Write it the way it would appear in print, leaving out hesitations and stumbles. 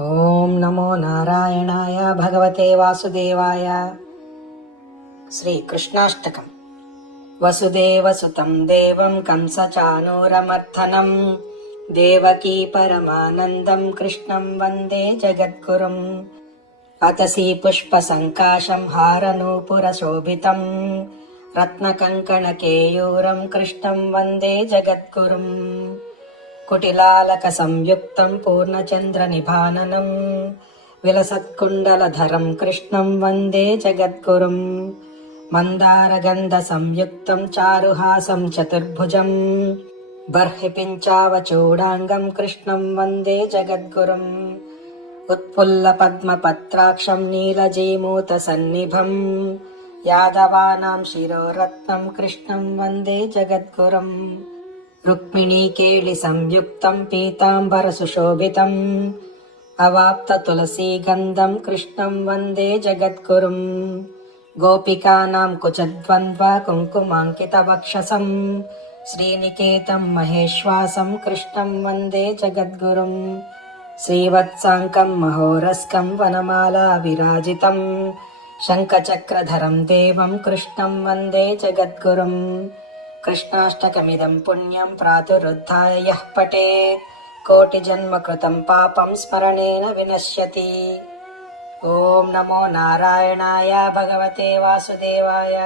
ఓం నమో నారాయణాయ భగవతే వాసుదేవాయ. శ్రీకృష్ణాష్టకం. వసుదేవసుతం దేవం కంసచానూరమర్దనం దేవకీ పరమానందం కృష్ణం వందే జగద్గురుం. అతసీ పుష్పసంకాశం హారనూపురశోభితం రత్నకంకణకేయూరం కృష్ణం వందే జగద్గురుం. కుటిలాలక సంయుక్తం పూర్ణచంద్రనిభాననం విలసత్కుండలధరం కృష్ణం వందే జగద్గురుం. మందారగంధ సంయుక్తం చారుహాసం చతుర్భుజం బర్హిపించావచూడాంగం కృష్ణం వందే జగద్గురుం. ఉత్ఫుల్ల పద్మపత్రాక్షం నీలజీమూత సన్నిభం యాదవానాం శిరోరత్నం కృష్ణం వందే జగద్గురుం. రుక్మిణీకేళి సంయుక్తం పీతాంబర సుశోభితం అవాప్త తులసీగంధం కృష్ణం వందే జగద్గురుం. గోపికానాం కుచద్వంద్వ కుంకుమాంకిత వక్షసం శ్రీనికేతం మహేశ్వాసం కృష్ణం వందే జగద్గురుం. శ్రీవత్సాంకం మహోరస్కం వనమాలా విరాజితం శంఖచక్రధరం దేవం కృష్ణం వందే జగద్గురుం. కృష్ణాష్టకమిదం పుణ్యం ప్రాతురుద్ధాయ యః పఠేత్ కోటిజన్మ కృతం పాపం స్మరణేన వినశ్యతి. ఓం నమో నారాయణాయ భగవతే వాసుదేవాయ.